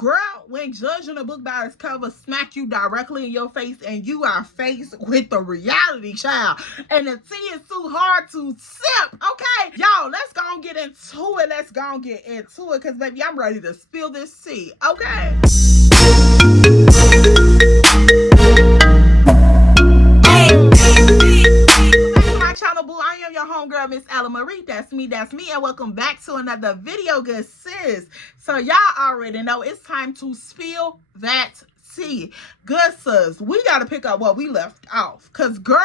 Girl, when judging a book by its cover smack you directly in your face and you are faced with the reality, child, and the tea is too hard to sip, okay? Y'all, let's go and get into it. Let's go and get into it because, baby, I'm ready to spill this tea, okay? I am your homegirl, Miss Ella Marie. That's me, and welcome back to another video, good sis. So y'all already know it's time to spill that tea. Good sis, we gotta pick up what we left off. Cause girl,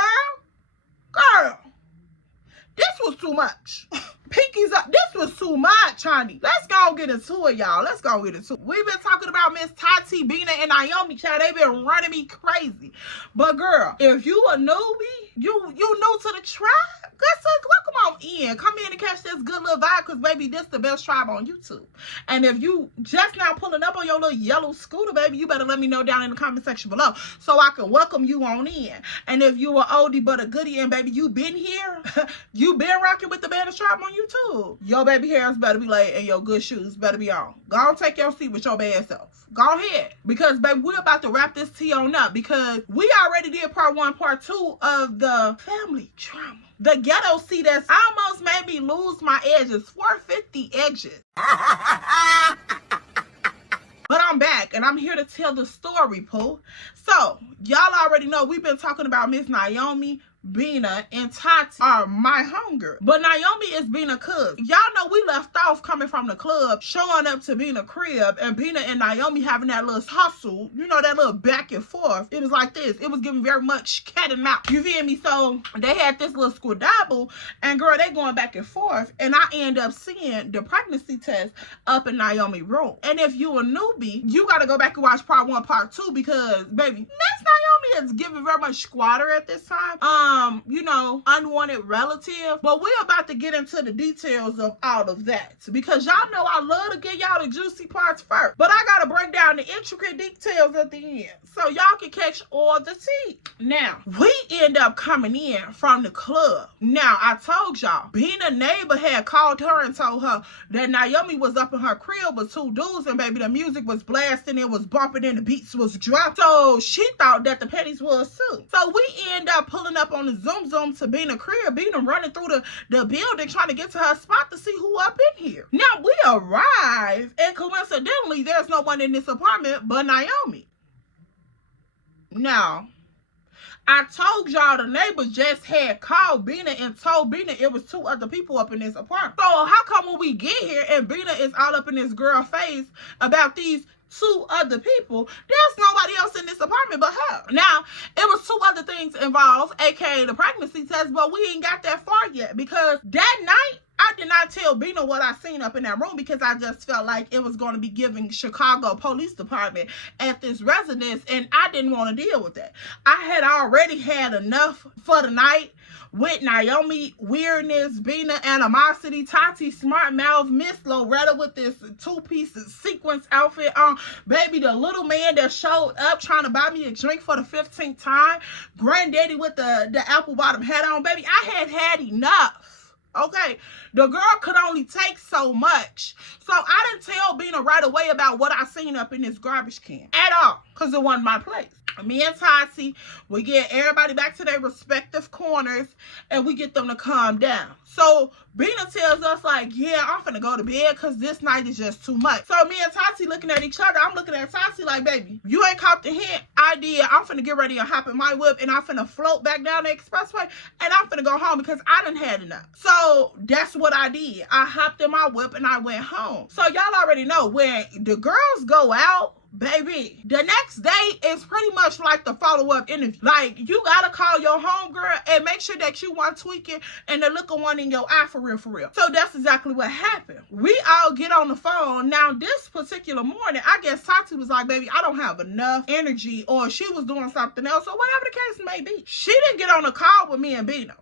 this was too much. Pinkies up. This was too much, honey. Let's go get into it, y'all. Let's go get into it. We've been talking about Miss Tati, Bina, and Naomi, child. They've been running me crazy. But girl, if you a newbie, you new to the tribe, good sis, welcome on in. Come in and catch this good little vibe, because baby, this the best tribe on YouTube. And if you just now pulling up on your little yellow scooter, baby, you better let me know down in the comment section below so I can welcome you on in. And if you a oldie but a goodie and baby, you been here, you been rocking with the baddest tribe on YouTube, your baby hairs better be laid and your good shoes better be on. Go on, take your seat with your bad self. Go ahead. Because baby, we're about to wrap this tea on up because we already did part 1, part 2 of the family drama. The ghetto tea that's almost made me lose my edges. 450 edges. But I'm back and I'm here to tell the story, Pooh. So, y'all already know we've been talking about Miss Naomi, Bina, and Tati are my homegirl. But Naomi is Bina's cousin. Y'all know we left off coming from the club, showing up to Bina's crib, and Bina and Naomi having that little hustle, you know, that little back and forth. It was like this. It was giving very much cat and mouse. You feel me? So they had this little squadabble, and girl, they going back and forth, and I end up seeing the pregnancy test up in Naomi's room. And if you a newbie, you got to go back and watch part 1, part 2, because, baby, Miss Naomi is giving very much squatter at this time. You know, unwanted relative. But we're about to get into the details of all of that because y'all know I love to get y'all the juicy parts first. But I gotta break down the intricate details at the end so y'all can catch all the tea. Now, we end up coming in from the club. Now, I told y'all, Bina's neighbor had called her and told her that Naomi was up in her crib with 2 dudes and baby, the music was blasting, it was bumping and the beats was dropped. So she thought that the petties was too. So we end up pulling up on the zoom to Bina's crib. Bina running through the building trying to get to her spot to see who up in here. Now we arrive and coincidentally there's no one in this apartment but Naomi. Now, I told y'all the neighbors just had called Bina and told Bina it was 2 other people up in this apartment. So how come when we get here and Bina is all up in this girl's face about these 2 other people, there's nobody else in this apartment but her. Now, it was 2 other things involved, aka the pregnancy test, but we ain't got that far yet because that night, I did not tell Bina what I seen up in that room because I just felt like it was going to be giving Chicago Police Department at this residence and I didn't want to deal with that. I had already had enough for the night with Naomi weirdness, Bina animosity, Tati smart mouth, Miss Loretta with this 2-piece sequence outfit on, baby the little man that showed up trying to buy me a drink for the 15th time, granddaddy with the apple bottom hat on, baby I had enough. Okay, the girl could only take so much. So I didn't tell Bina right away about what I seen up in this garbage can at all, because it wasn't my place. Me and Tati, we get everybody back to their respective corners and we get them to calm down. So Bina tells us like, yeah, I'm finna go to bed because this night is just too much. So me and Tati looking at each other, I'm looking at Tati like, baby, you ain't caught the hint. I did. I'm finna get ready and hop in my whip and I'm finna float back down the expressway and I'm finna go home because I done had enough. So that's what I did. I hopped in my whip and I went home. So y'all already know when the girls go out, baby, the next day is pretty much like the follow-up interview. Like, you gotta call your homegirl and make sure that you weren't tweaking and the look of one in your eye for real, for real. So that's exactly what happened. We all get on the phone. Now, this particular morning, I guess Tati was like, baby, I don't have enough energy, or she was doing something else, or whatever the case may be. She didn't get on a call with me and Bina.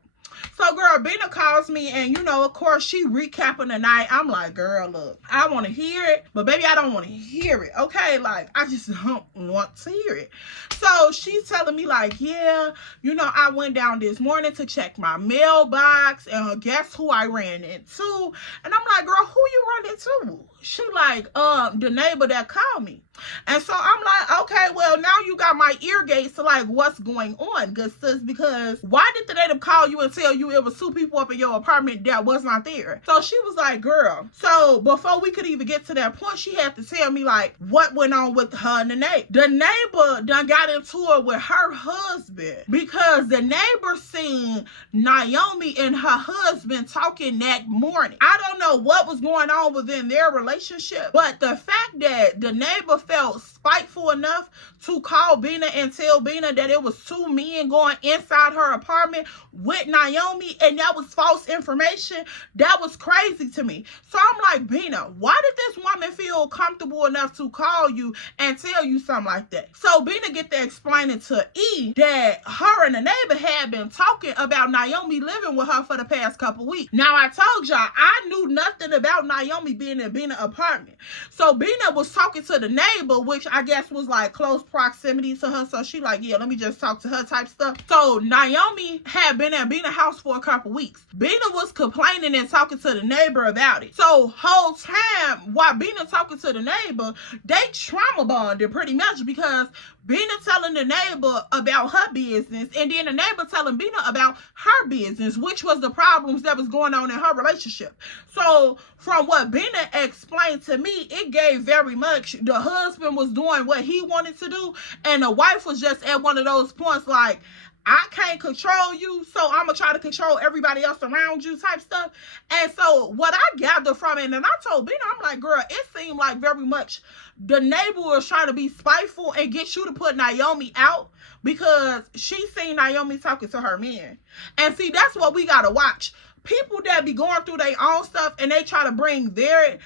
So, girl, Bina calls me, and, you know, of course, she recapping the night. I'm like, girl, look, I want to hear it, but, baby, I don't want to hear it, okay? Like, I just don't want to hear it. So, she's telling me, like, yeah, you know, I went down this morning to check my mailbox, and guess who I ran into? And I'm like, girl, who you run into? she like, the neighbor that called me. And so I'm like, okay, well, now you got my ear gates to like what's going on, good sis, because why did the neighbor call you and tell you it was 2 people up in your apartment that was not there? So she was like, girl, so before we could even get to that point, she had to tell me like what went on with her and the neighbor. The neighbor done got into it with her husband because the neighbor seen Naomi and her husband talking that morning. I don't know what was going on within their relationship, but the fact that the neighbor felt spiteful enough to call Bina and tell Bina that it was 2 men going inside her apartment with Naomi, and that was false information, that was crazy to me. So I'm like, Bina, why did this woman feel comfortable enough to call you and tell you something like that? So Bina get to explaining to E that her and the neighbor had been talking about Naomi living with her for the past couple weeks. Now, I told y'all I knew nothing about Naomi being in Bina's apartment. So Bina was talking to the neighbor, which I guess was like close proximity to her. So she like, yeah, let me just talk to her type stuff. So Naomi had been at Bina's house for a couple weeks. Bina was complaining and talking to the neighbor about it. So whole time while Bina talking to the neighbor, they trauma bonded pretty much, because Bina telling the neighbor about her business, and then the neighbor telling Bina about her business, which was the problems that was going on in her relationship. So from what Bina explained to me, it gave very much the husband was doing what he wanted to do, and the wife was just at one of those points like, I can't control you, so I'm going to try to control everybody else around you type stuff. And so what I gathered from it, and I told Bina, I'm like, girl, it seemed like very much the neighbor was trying to be spiteful and get you to put Naomi out because she seen Naomi talking to her man. And see, that's what we got to watch. People that be going through their own stuff and they try to bring their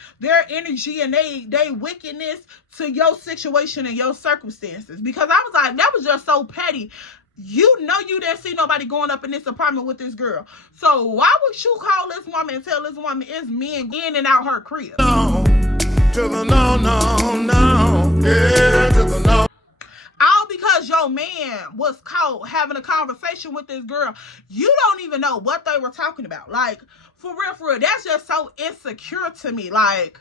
energy and they wickedness to your situation and your circumstances. Because I was like, that was just so petty. You know you didn't see nobody going up in this apartment with this girl. So why would you call this woman and tell this woman it's men in and out her crib? No, to the no, yeah, to the no. All because your man was caught having a conversation with this girl. You don't even know what they were talking about. Like, for real, that's just so insecure to me. Like,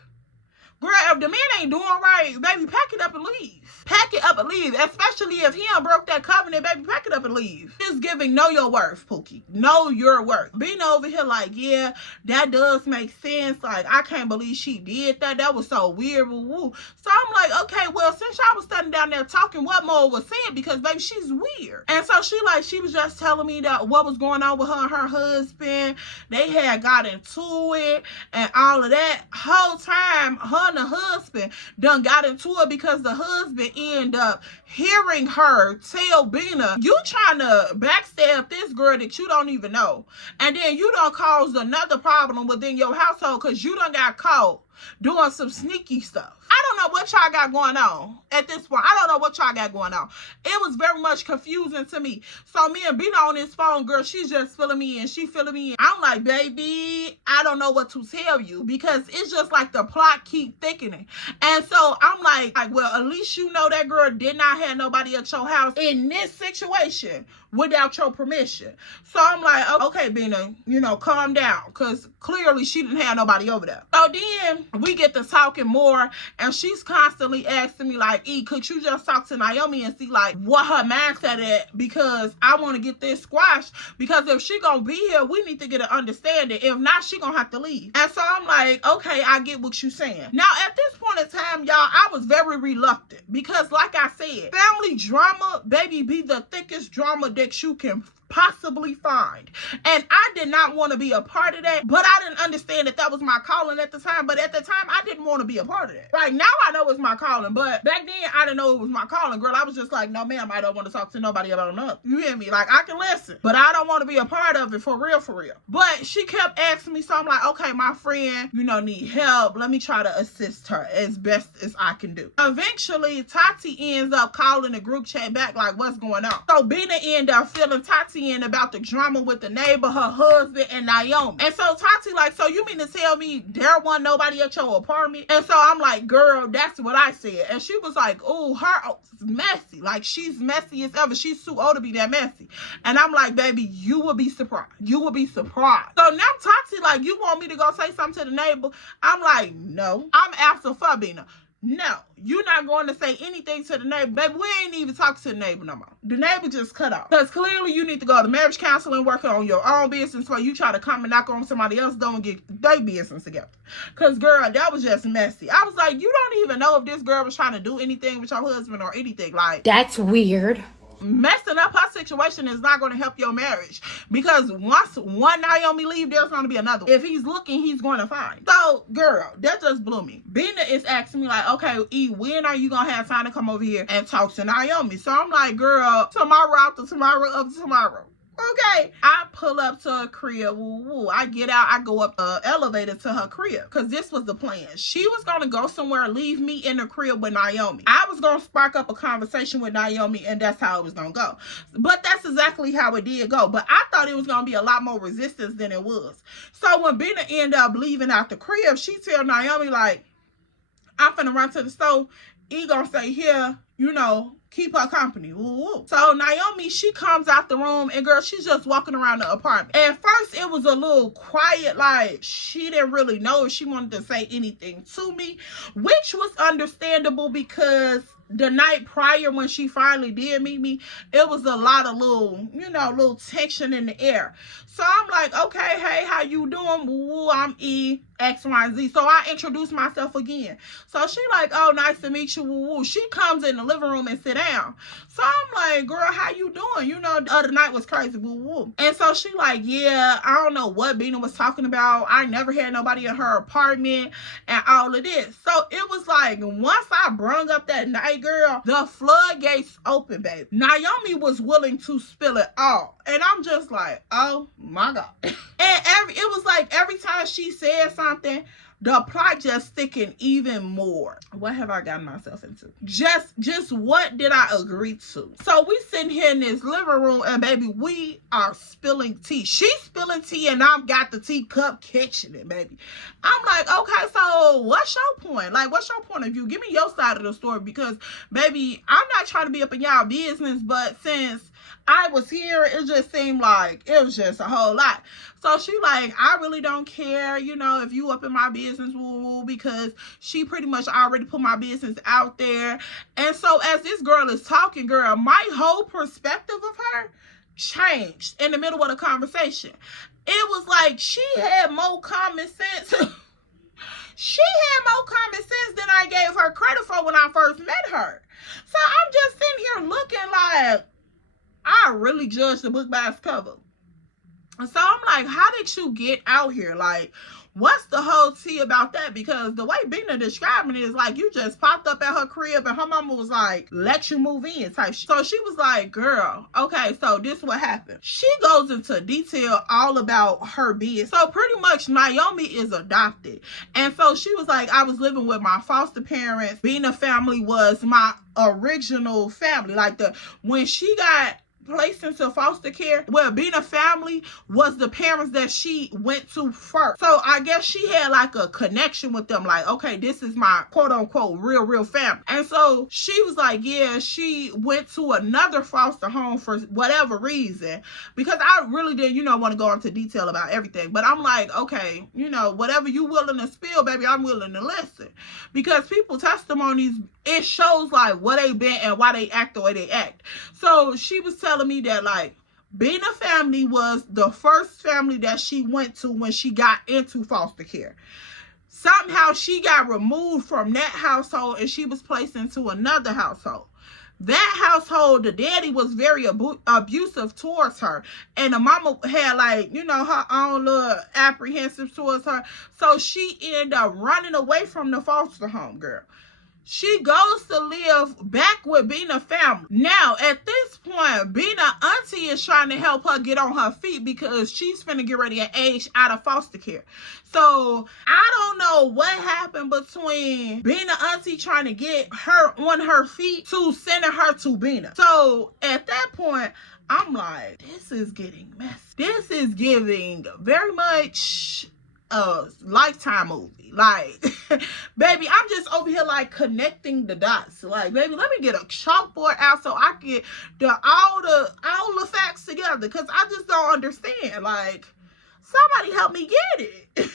girl, if the man ain't doing right, baby, pack it up and leave. Pack it up and leave. Especially if he done broke that covenant, baby, pack it up and leave. Just giving know your worth, Pookie. Know your worth. Being over here like, yeah, that does make sense. Like, I can't believe she did that. That was so weird. Woo-woo. So I'm like, okay, well, since y'all was standing down there talking, what more was said? Because, baby, she's weird. And so she was just telling me that what was going on with her and her husband. They had got into it and all of that. Whole time, her and the husband done got into it because the husband ended up hearing her tell Bina, you trying to backstab this girl that you don't even know, and then you done caused another problem within your household because you done got caught doing some sneaky stuff. I don't know what y'all got going on at this point. I don't know what y'all got going on. It was very much confusing to me. So me and Bina on this phone, girl, she's just filling me in. She filling me in. I'm like, baby, I don't know what to tell you because it's just like the plot keep thickening. And so I'm like, well, at least you know that girl did not have nobody at your house in this situation without your permission. So I'm like, okay, Bina, calm down, because clearly she didn't have nobody over there. So then we get to talking more, and she's constantly asking me like, E, could you just talk to Naomi and see like what her mindset at, because I want to get this squashed, because if she gonna be here, we need to get an understanding. If not, she gonna have to leave. And so I'm like, okay, I get what you're saying. Now at this point in time, y'all, I was very reluctant because like I said, family drama, baby, be the thickest drama that you can possibly find. And I did not want to be a part of that, but I didn't understand that was my calling at the time. But at the time, I didn't want to be a part of that. Like, now I know it's my calling, but back then I didn't know it was my calling, girl. I was just like, no ma'am, I don't want to talk to nobody about nothing. You hear me? Like, I can listen, but I don't want to be a part of it for real. But she kept asking me, so I'm like, okay, my friend, need help. Let me try to assist her as best as I can do. Eventually, Tati ends up calling the group chat back like, what's going on? So Bina ended up filling Tati Tatiing about the drama with the neighbor, her husband, and Naomi. And so Tati like, so you mean to tell me there wasn't nobody at your apartment? And so I'm like, girl, that's what I said. And she was like, oh, her messy. Like, she's messy as ever. She's too old to be that messy. And I'm like, baby, you will be surprised. You will be surprised. So now Tati like, you want me to go say something to the neighbor? I'm like, no. I'm asking for Bina. No, you're not going to say anything to the neighbor. Baby, we ain't even talking to the neighbor no more. The neighbor just cut off. Because clearly you need to go to marriage counseling, work on your own business, so you try to come and knock on somebody else, don't get their business together. Because, girl, that was just messy. I was like, you don't even know if this girl was trying to do anything with your husband or anything. Like, that's weird. Messing up her situation is not going to help your marriage, because once one Naomi leave, there's going to be another. If he's looking, he's going to find. So, girl, that just blew me. Bina is asking me like, okay, E, when are you going to have time to come over here and talk to Naomi? So I'm like, girl, tomorrow after tomorrow up to tomorrow. Okay, I pull up to her crib. I get out. I go up the elevator to her crib, because this was the plan. She was going to go somewhere and leave me in the crib with Naomi. I was going to spark up a conversation with Naomi, and that's how it was going to go. But that's exactly how it did go. But I thought it was going to be a lot more resistance than it was. So when Bina ended up leaving out the crib, she tell Naomi like, I'm finna run to the store. E gonna say, here, you know, keep her company. Woo-woo. So Naomi, she comes out the room, and girl, she's just walking around the apartment. At first, it was a little quiet, like she didn't really know if she wanted to say anything to me, which was understandable, because the night prior when she finally did meet me, it was a lot of little tension in the air. So I'm like, okay, hey, how you doing? Woo, I'm E, X, Y, and Z. So I introduced myself again. So she like, oh, nice to meet you. Woo. She comes in the living room and sit down. So I'm like, girl, how you doing? You know, the other night was crazy. Woo. And so she like, yeah, I don't know what Bina was talking about. I never had nobody in her apartment and all of this. So it was like, once I brung up that night, girl, the floodgates open, baby. Naomi was willing to spill it all. And I'm just like, oh my God. And it was like every time she said something, the plot just thickened even more. What have I gotten myself into? Just what did I agree to? So we sitting here in this living room, and baby, we are spilling tea. She's spilling tea, and I've got the teacup catching it, baby. I'm like, okay, so what's your point? Like, what's your point of view? Give me your side of the story, because, baby, I'm not trying to be up in y'all business, but since I was here, it just seemed like it was just a whole lot. So she like, I really don't care, you know, if you up in my business, because she pretty much already put my business out there. And so as this girl is talking, girl, my whole perspective of her changed in the middle of the conversation. It was like she had more common sense. She had more common sense than I gave her credit for when I first met her. So I'm just sitting here looking like, I really judged the book by its cover. And so I'm like, how did you get out here? Like, what's the whole tea about that? Because the way Bina describing it is like you just popped up at her crib and her mama was like, let you move in type shit. So she was like, girl, okay, so this is what happened. She goes into detail all about her being. So pretty much Naomi is adopted. And so she was like, I was living with my foster parents. Bina family was my original family. Like when she got placed into foster care, well, Bina family was the parents that she went to first. So I guess she had like a connection with them, like, okay, this is my quote unquote real family. And so she was like, yeah, she went to another foster home for whatever reason, because I really didn't, want to go into detail about everything, but I'm like, okay, whatever you willing to spill, baby, I'm willing to listen, because people testimonies, it shows like what they been and why they act the way they act. So she was telling me that like Bina family was the first family that she went to when she got into foster care. Somehow she got removed from that household and she was placed into another household. That household, the daddy was very abusive towards her, and the mama had like, her own little apprehensive towards her. So she ended up running away from the foster home, girl. she goes to live back with Bina family. Now, at this point, Bina auntie is trying to help her get on her feet because she's finna get ready to age out of foster care. So, I don't know what happened between Bina auntie trying to get her on her feet to sending her to Bina. So, at that point, I'm like, this is getting messy. This is giving very much a Lifetime movie. Like, baby, I'm just over here like connecting the dots. Like, baby, let me get a chalkboard out so I can get all the facts together, because I just don't understand. Like, somebody help me get it.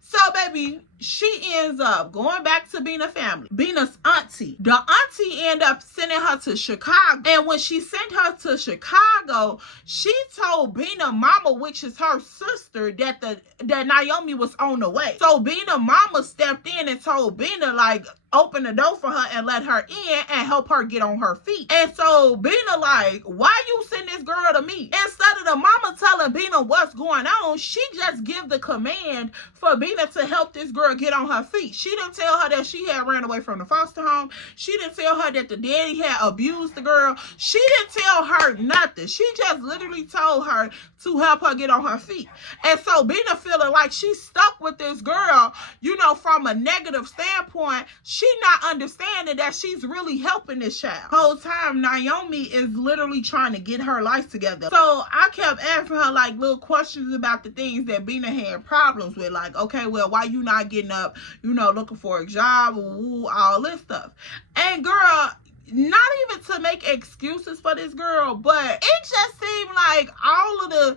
So, baby, she ends up going back to Bina family. Bina's auntie. The auntie ended up sending her to Chicago. And when she sent her to Chicago, she told Bina mama, which is her sister, that Naomi was on the way. So Bina mama stepped in and told Bina, like, open the door for her and let her in and help her get on her feet. And so Bina like, why you send this girl to me? Instead of the mama telling Bina what's going on, she just give the command for Bina to help this girl get on her feet. She didn't tell her that she had ran away from the foster home. She didn't tell her that the daddy had abused the girl. She didn't tell her nothing. She just literally told her to help her get on her feet. And so Bina feeling like she's stuck with this girl, you know, from a negative standpoint. She not understanding that she's really helping this child. The whole time, Naomi is literally trying to get her life together. So I kept asking her like little questions about the things that Bina had problems with. Like, okay, well, why you not getting up, you know, looking for a job, all this stuff. And girl, not even to make excuses for this girl, but it just seemed like all of the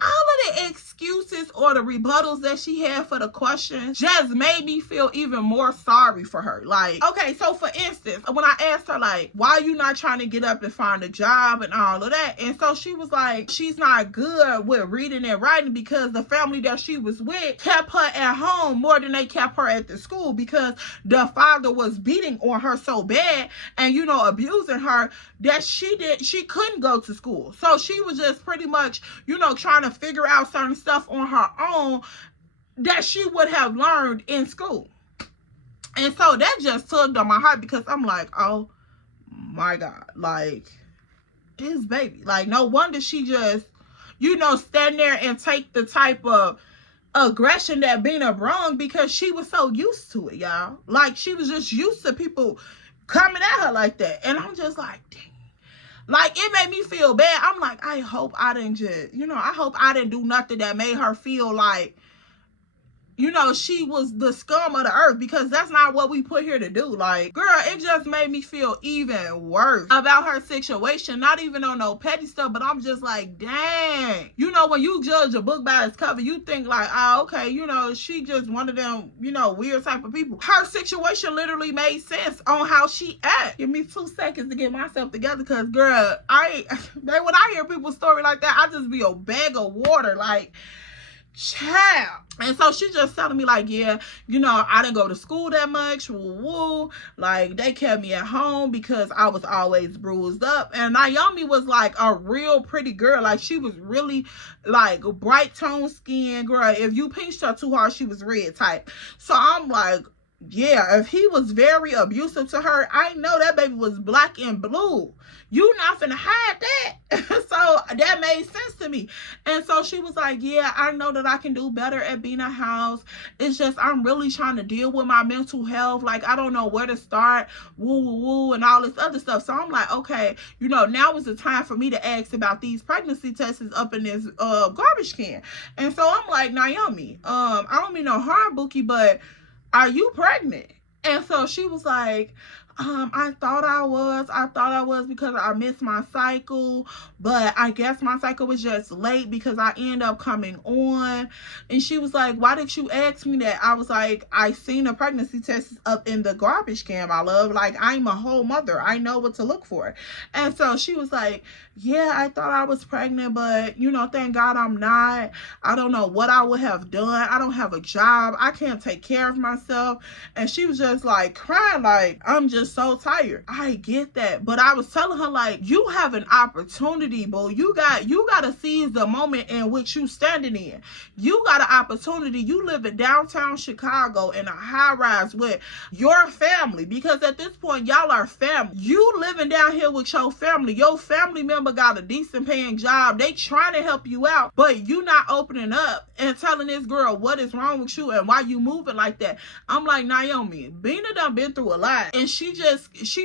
excuses or the rebuttals that she had for the questions just made me feel even more sorry for her. Like, okay, so for instance, when I asked her like, why you not trying to get up and find a job and all of that, and so she was like, she's not good with reading and writing because the family that she was with kept her at home more than they kept her at the school, because the father was beating on her so bad and, you know, abusing her that she couldn't go to school. So she was just pretty much, you know, trying to figure out certain stuff on her own that she would have learned in school. And so that just tugged on my heart, because I'm like, oh my God, like, this baby, like, no wonder she just, you know, stand there and take the type of aggression that Bina brung, because she was so used to it, y'all. Like, she was just used to people coming at her like that. And I'm just like, dang. Like, it made me feel bad. I'm like, I hope I didn't just, you know, I hope I didn't do nothing that made her feel like, you know, she was the scum of the earth, because that's not what we put here to do. Like, girl, it just made me feel even worse about her situation. Not even on no petty stuff, but I'm just like, dang. You know, when you judge a book by its cover, you think like, oh, okay, you know, she just one of them, you know, weird type of people. Her situation literally made sense on how she act. Give me 2 seconds to get myself together, because, girl, when I hear people's story like that, I just be a bag of water, like, child. And so she just telling me like, yeah, you know, I didn't go to school that much, like, they kept me at home because I was always bruised up. And Naomi was like a real pretty girl. Like, she was really like bright tone skin, girl. If you pinched her too hard, she was red type. So I'm like, yeah, if he was very abusive to her, I know that baby was black and blue. You not finna hide that. So that made sense to me. And so she was like, yeah, I know that I can do better at being a house. It's just, I'm really trying to deal with my mental health. Like, I don't know where to start, and all this other stuff. So I'm like, okay, you know, now is the time for me to ask about these pregnancy tests up in this garbage can. And so I'm like, Naomi, I don't mean no harm, Bookie, but are you pregnant? And so she was like, I thought I was because I missed my cycle, but I guess my cycle was just late because I ended up coming on. And she was like, why did you ask me that? I was like, I seen a pregnancy test up in the garbage can, my love. Like, I'm a whole mother. I know what to look for. And so she was like, yeah, I thought I was pregnant, but, you know, thank God I'm not. I don't know what I would have done. I don't have a job. I can't take care of myself. And she was just like crying, like, I'm just just so tired. I get that. But I was telling her, like, you have an opportunity, boo. You gotta seize the moment in which you standing in. You got an opportunity. You live in downtown Chicago in a high rise with your family, because at this point y'all are family. You living down here with your family. Your family member got a decent paying job. They trying to help you out, but you not opening up and telling this girl what is wrong with you and why you moving like that. I'm like, Naomi, Bina done been through a lot, and she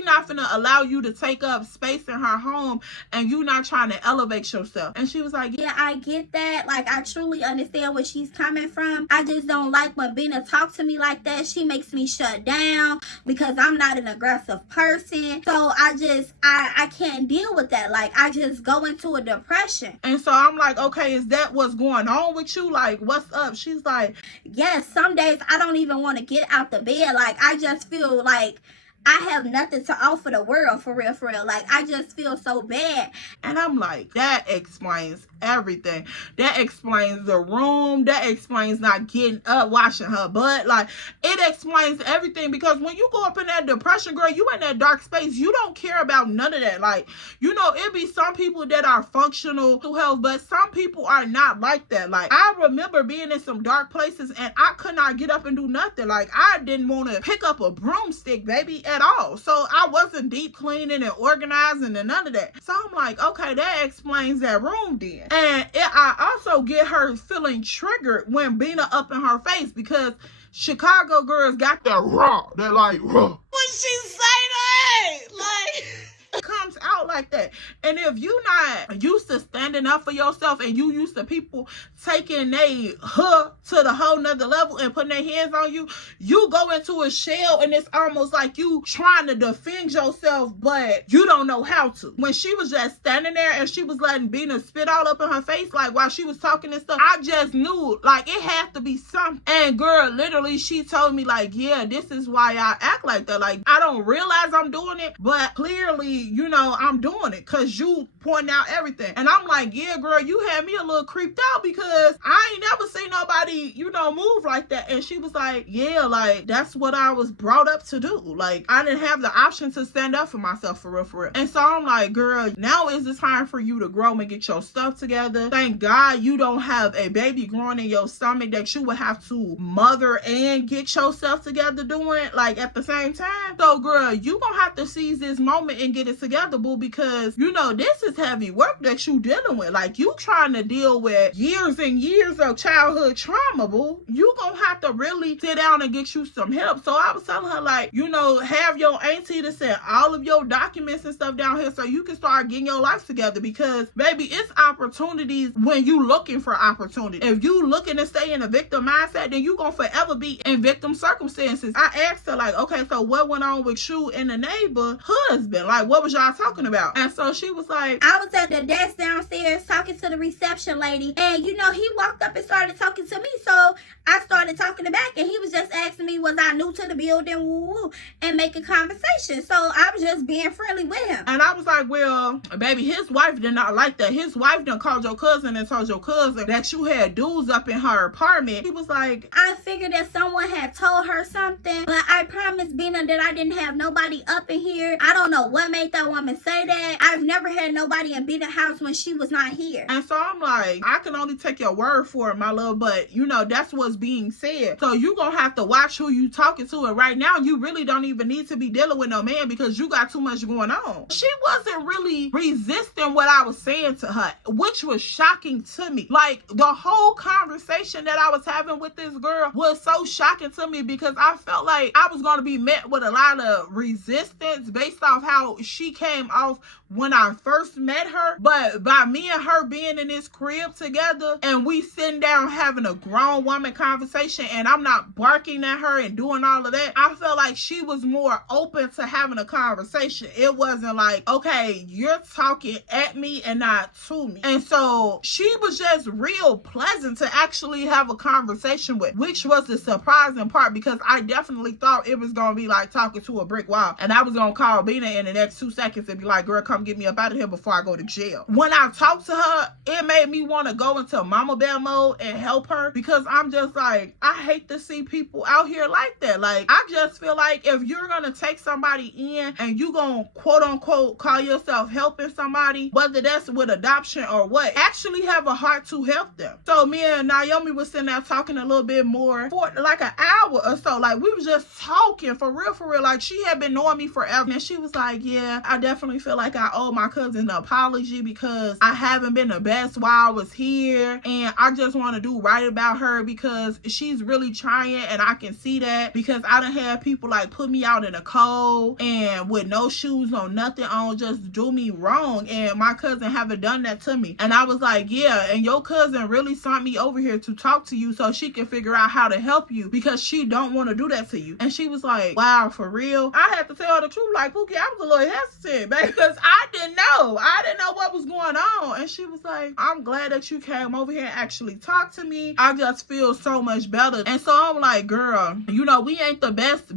not finna allow you to take up space in her home and you not trying to elevate yourself. And she was like, yeah, I get that. Like, I truly understand where she's coming from. I just don't like when Bina talks to me like that. She makes me shut down because I'm not an aggressive person. So I can't deal with that. Like, I just go into a depression. And so I'm like, okay, is that what's going on with you? Like, what's up? She's like, yes, some days I don't even want to get out the bed. Like, I just feel like I have nothing to offer the world, for real, for real. Like, I just feel so bad. And I'm like, that explains everything. That explains the room. That explains not getting up, washing her butt. Like, it explains everything, because when you go up in that depression, girl, you in that dark space. You don't care about none of that. Like, you know, it be some people that are functional to health, but some people are not like that. Like, I remember being in some dark places and I could not get up and do nothing. Like, I didn't want to pick up a broomstick, baby, at all. So I wasn't deep cleaning and organizing and none of that. So I'm like, okay, that explains that room then. And I also get her feeling triggered when Bina up in her face, because Chicago girls got that raw. They're like, raw. When she say that, like, it comes out like that. And if you not used to standing up for yourself and you used to people taking they to the whole nother level and putting their hands on you, you go into a shell and it's almost like you trying to defend yourself, but you don't know how to. When she was just standing there and she was letting Bina spit all up in her face, like, while she was talking and stuff, I just knew, like, it had to be something. And girl, literally, she told me, like, yeah, this is why I act like that. Like, I don't realize I'm doing it, but clearly, you know, I'm doing it because you pointing out everything. And I'm like, yeah, girl, you had me a little creeped out because I ain't never seen nobody, you know, move like that. And she was like, yeah, like, that's what I was brought up to do. Like, I didn't have the option to stand up for myself, for real, for real. And so I'm like, girl, now is the time for you to grow and get your stuff together. Thank God you don't have a baby growing in your stomach that you would have to mother and get yourself together doing, like, at the same time. So, girl, you gonna have to seize this moment and get it together, boo, because, you know, this is heavy work that you dealing with. Like, you trying to deal with years and years of childhood trauma, boo. You gonna have to really sit down and get you some help. So I was telling her, like, you know, have your auntie to send all of your documents and stuff down here so you can start getting your life together, because, baby, it's opportunities when you looking for opportunity. If you looking to stay in a victim mindset, then you gonna forever be in victim circumstances. I asked her, like, okay, so what went on with you and the neighbor husband? Like, what was y'all talking about? And so she was like, I was at the desk downstairs talking to the reception lady, and, you know, he walked up and started talking to me, so I started talking to back, and he was just asking me, was I new to the building, woo, and making conversation. So I was just being friendly with him. And I was like, well, baby, his wife did not like that. His wife done called your cousin and told your cousin that you had dudes up in her apartment. He was like, I figured that someone had told her something, but I promised Bina that I didn't have nobody up in here. I don't know what made that woman say that. I've never had nobody in Bina's house when she was not here. And so I'm like, I can only take your word for it, my love, but, you know, that's what's being said. So you gonna have to watch who you talking to, and right now you really don't even need to be dealing with no man because you got too much going on. She wasn't really resisting what I was saying to her, which was shocking to me. Like, the whole conversation that I was having with this girl was so shocking to me because I felt like I was gonna be met with a lot of resistance based off how she came off when I first met her. But by me and her being in this crib together and we sitting down having a grown woman conversation and I'm not barking at her and doing all of that, I felt like she was more open to having a conversation. It wasn't like, okay, you're talking at me and not to me. And so she was just real pleasant to actually have a conversation with, which was the surprising part because I definitely thought it was going to be like talking to a brick wall. And I was going to call Bina in the next 2 seconds and be like, girl, come get me up out of here before I go to jail. When I talked to her, it made me want to go into mama bear mode and help her, because I'm just like, I hate to see people out here like that. Like, I just feel like if you're gonna take somebody in and you gonna quote unquote call yourself helping somebody, whether that's with adoption or what, actually have a heart to help them. So me and Naomi was sitting there talking a little bit more for like an hour or so. Like, we was just talking for real. Like, she had been knowing me forever, and she was like, yeah, I definitely feel like I owe my cousin an apology because I haven't been the best while I was here, and I just want to do right about her because she's really trying, and I can see that, because I done had people like put me out in the cold and with no shoes on, nothing on, just do me wrong, and my cousin haven't done that to me. And I was like, yeah, and your cousin really sent me over here to talk to you so she can figure out how to help you, because she don't want to do that to you. And she was like, wow, for real? I had to tell her the truth, like, Pookie, I was a little hesitant, baby, because I didn't know what was going on. And she was like, I'm glad that you came over here and actually talked to me. I just feel so much better. And so I'm like, girl, you know, we ain't the best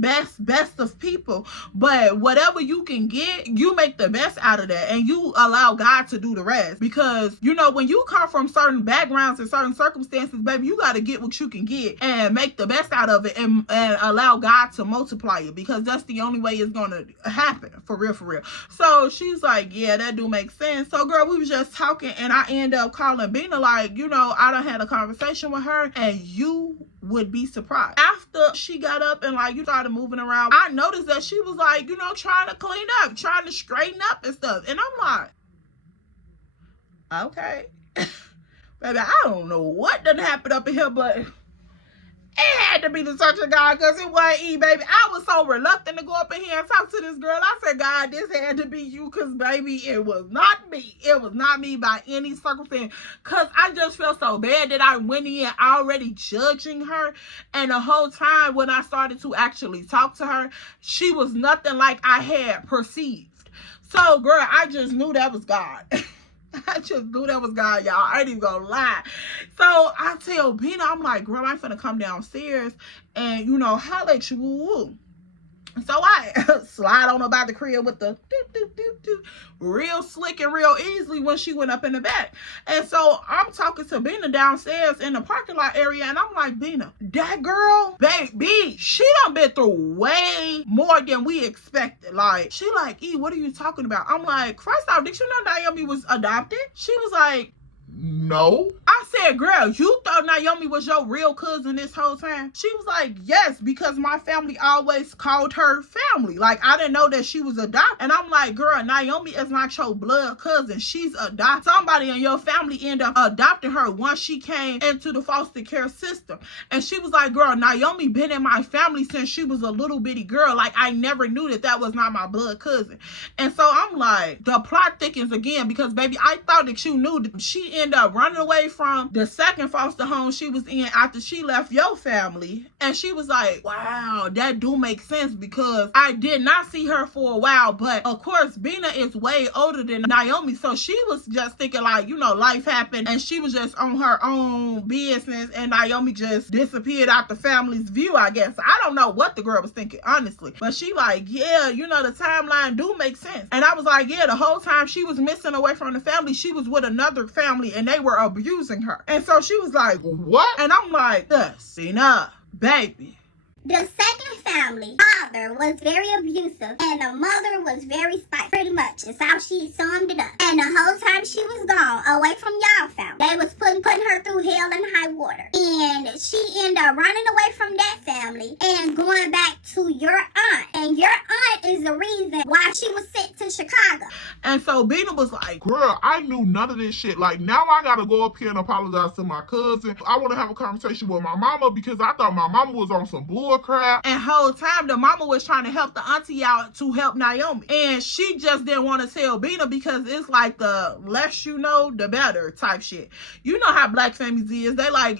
of people, but whatever you can get, you make the best out of that, and you allow God to do the rest. Because, you know, when you come from certain backgrounds and certain circumstances, baby, you got to get what you can get and make the best out of it, and allow God to multiply it, because that's the only way it's gonna happen, for real. So she's like, yeah, that do make sense. So girl, we was just talking, and I end up calling Bina, like, you know, I done had a conversation with her, and you would be surprised. After she got up and like you started moving around, I noticed that she was like, you know, trying to clean up, trying to straighten up and stuff. And I'm like, okay. Baby, I don't know what done happened up in here, but it had to be the touch of God, because it wasn't E, baby. I was so reluctant to go up in here and talk to this girl. I said, God, this had to be you, because, baby, it was not me. It was not me by any circumstance, because I just felt so bad that I went in already judging her, and the whole time when I started to actually talk to her, she was nothing like I had perceived. So, girl, I just knew that was God. I just knew that was God, y'all. I ain't even gonna lie. So I tell Bina, I'm like, girl, I'm finna come downstairs and, you know, holla at you. Woo-woo. So I slide on about the crib with the real slick and real easily when she went up in the back. And so I'm talking to Bina downstairs in the parking lot area, and I'm like, Bina, that girl, baby, she done been through way more than we expected. Like, she like, E, what are you talking about? I'm like, first off, did you know Naomi was adopted? She was like, No. I said, girl, you thought Naomi was your real cousin this whole time? She was like, yes, because my family always called her family. Like, I didn't know that she was adopted. And I'm like, girl, Naomi is not your blood cousin. She's adopted. Somebody in your family ended up adopting her once she came into the foster care system. And she was like, girl, Naomi been in my family since she was a little bitty girl. Like, I never knew that was not my blood cousin. And so I'm like, the plot thickens again, because, baby, I thought that you knew that she ended up running away from the second foster home she was in after she left your family. And she was like, wow, that do make sense, because I did not see her for a while. But of course, Bina is way older than Naomi, so she was just thinking like, you know, life happened and she was just on her own business, and Naomi just disappeared out the family's view, I guess. I don't know what the girl was thinking, honestly, but she like, yeah, you know, the timeline do make sense. And I was like, yeah, the whole time she was missing away from the family, she was with another family and they were abusing her. And so she was like, What? and I'm like, that's enough, baby. The second family, father was very abusive and the mother was very spiteful. Pretty much is how she summed it up. And the whole time she was gone, away from y'all family, they was putting her through hell and high water. And she ended up running away from that family and going back to your aunt. And your aunt is the reason why she was sent to Chicago. And so Bina was like, Girl, I knew none of this shit. Like, now I gotta go up here and apologize to my cousin. I want to have a conversation with my mama, because I thought my mama was on some bull crap. and whole time the mama was trying to help the auntie out to help Naomi. And she just didn't want to tell Bina, because it's like the less you know, the better type shit. You know how black families is. They like,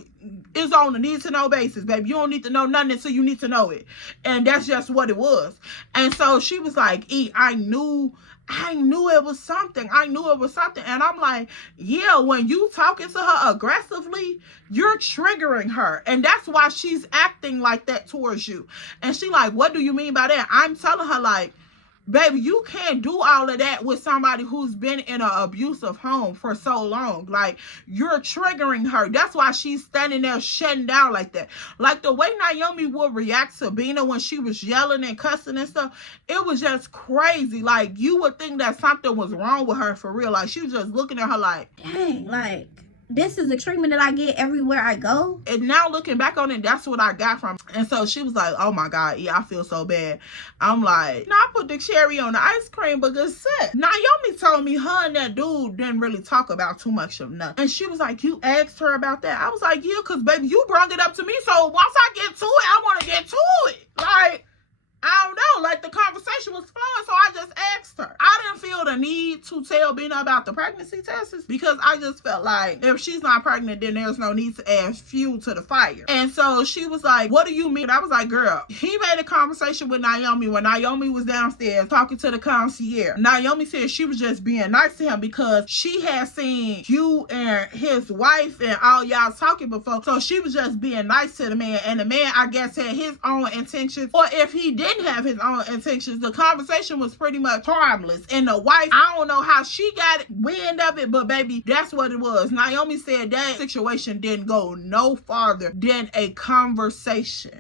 it's on a need to know basis, baby. You don't need to know nothing until you need to know it. And that's just what it was. And so she was like, E, I knew it was something. I knew it was something. And I'm like, yeah, when you talking to her aggressively, you're triggering her. And that's why she's acting like that towards you. And she like, what do you mean by that? I'm telling her like, Baby, you can't do all of that with somebody who's been in an abusive home for so long. Like, you're triggering her. That's why she's standing there shutting down like that. Like, the way Naomi would react to Bina when she was yelling and cussing and stuff, it was just crazy. Like, you would think that something was wrong with her for real. Like, she was just looking at her like, dang, like, this is the treatment that I get everywhere I go. And now looking back on it, that's what I got from. And so she was like, oh my God, yeah, I feel so bad. I'm like, no, I put the cherry on the ice cream, but good set. Naomi told me her and that dude didn't really talk about too much of nothing. And she was like, you asked her about that? I was like, yeah, because baby, you brought it up to me. So once I get to it, I want to get to it. Like, I don't know, like the conversation was flowing, so I just asked her. I didn't feel the need to tell Bina about the pregnancy tests because I just felt like if she's not pregnant, then there's no need to add fuel to the fire. And so she was like, what do you mean? I was like, girl, he made a conversation with Naomi when Naomi was downstairs talking to the concierge. Naomi said she was just being nice to him because she had seen you and his wife and all y'all talking before. So she was just being nice to the man. And the man, I guess, had his own intentions. Or if he didn't have his own intentions, the conversation was pretty much harmless. And the wife, I don't know how she got wind of it, but baby, that's what it was. Naomi said that situation didn't go no farther than a conversation.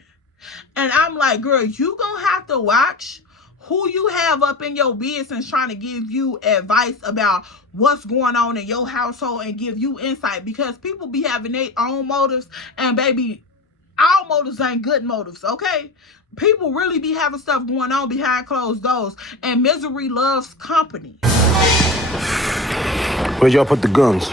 And I'm like, girl, you gonna have to watch who you have up in your business trying to give you advice about what's going on in your household and give you insight, because people be having their own motives, and baby, our motives ain't good motives, okay? People really be having stuff going on behind closed doors, and misery loves company. Where'd y'all put the guns?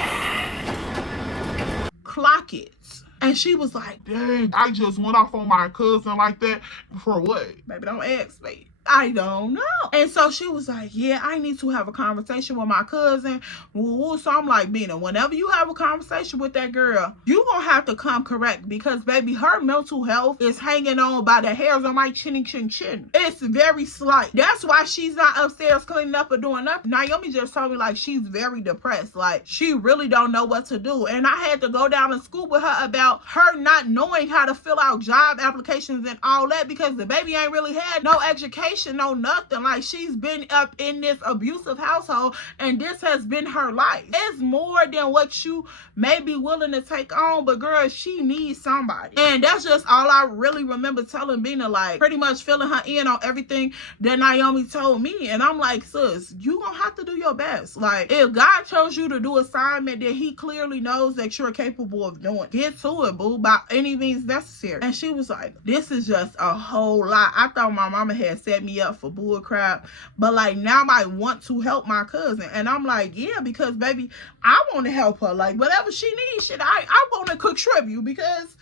Clock it. And she was like, dang, I just went off on my cousin like that. For what? Baby, don't ask me. I don't know. And so she was like, yeah, I need to have a conversation with my cousin. So I'm like, Bina, whenever you have a conversation with that girl, you gonna have to come correct, because baby, her mental health is hanging on by the hairs on my chinny chin chin. It's very slight. That's why she's not upstairs cleaning up or doing nothing. Naomi just told me like she's very depressed. Like, she really don't know what to do. And I had to go down to school with her about her not knowing how to fill out job applications and all that, because the baby ain't really had no education, no nothing. Like, she's been up in this abusive household, and this has been her life. It's more than what you may be willing to take on, but girl, she needs somebody. And that's just all I really remember telling Bina, like pretty much filling her in on everything that Naomi told me. And I'm like, sis, you gonna have to do your best. Like, if God chose you to do assignment that he clearly knows that you're capable of doing, get to it, boo, by any means necessary. And she was like, this is just a whole lot. I thought my mama had set me up for bull crap, but like now I want to help my cousin. And I'm like, yeah, because baby, I want to help her. Like, whatever she needs, shit, I want to contribute, because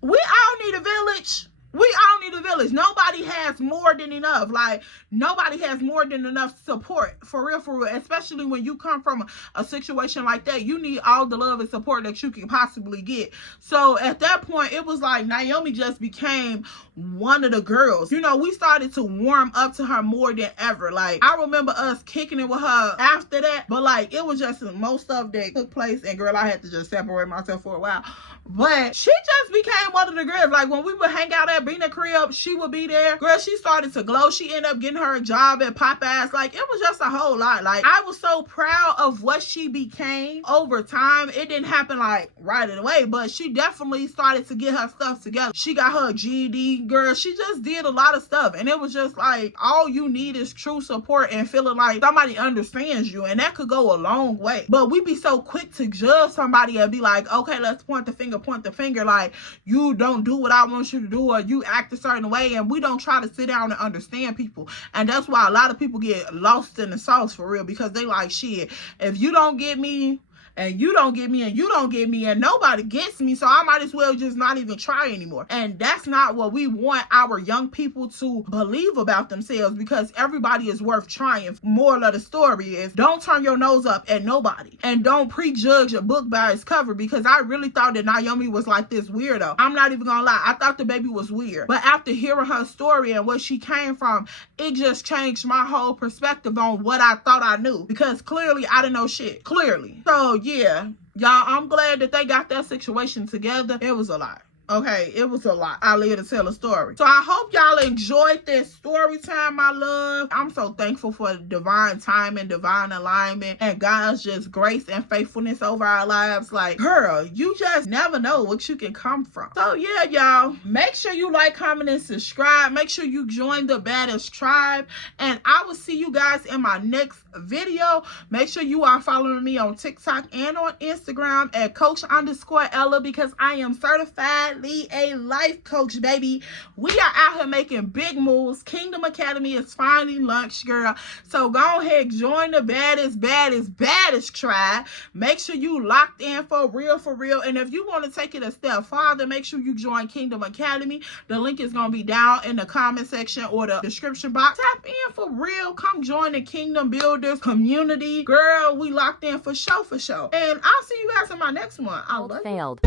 we all need a village. We all need a village. Nobody has more than enough. Like, nobody has more than enough support. For real, for real. Especially when you come from a situation like that. You need all the love and support that you can possibly get. So, at that point, it was like Naomi just became one of the girls. You know, we started to warm up to her more than ever. Like, I remember us kicking it with her after that. But, like, it was just most stuff that took place. And, girl, I had to just separate myself for a while. But she just became one of the girls. Like, when we would hang out at Bina crib, she would be there. Girl, she started to glow. She ended up getting her a job at Popeyes. Like, it was just a whole lot. Like, I was so proud of what she became over time. It didn't happen like right away, but she definitely started to get her stuff together. She got her GED. Girl, she just did a lot of stuff. And it was just like, all you need is true support and feeling like somebody understands you. And that could go a long way. But we be so quick to judge somebody and be like, okay, let's point the finger, like, you don't do what I want you to do, or you act a certain way. And we don't try to sit down and understand people. And that's why a lot of people get lost in the sauce, for real, because they like, shit, if you don't get me, and you don't get me, and you don't get me, and nobody gets me, so I might as well just not even try anymore. And that's not what we want our young people to believe about themselves, because everybody is worth trying. Moral of the story is, don't turn your nose up at nobody, and don't prejudge a book by its cover, because I really thought that Naomi was like this weirdo. I'm not even gonna lie, I thought the baby was weird. But after hearing her story and where she came from, it just changed my whole perspective on what I thought I knew, because clearly I didn't know shit. Clearly. So yeah, y'all, I'm glad that they got that situation together. It was a lot. Okay, it was a lot. I'll here to tell a story. So I hope y'all enjoyed this story time, my love. I'm so thankful for divine timing, divine alignment, and God's just grace and faithfulness over our lives. Like, girl, you just never know what you can come from. So yeah, y'all, make sure you like, comment, and subscribe. Make sure you join the baddest tribe, and I will see you guys in my next video. Make sure you are following me on TikTok and on Instagram at Coach_Ella, because I am certifiedly a life coach, baby. We are out here making big moves. Kingdom Academy is finally launched, girl. So go ahead, join the baddest tribe. Make sure you locked in for real. And if you want to take it a step farther, make sure you join Kingdom Academy. The link is going to be down in the comment section or the description box. Tap in for real. Come join the Kingdom Builders community. Girl, we locked in for show. And I'll see you guys in my next one. I love you. Failed.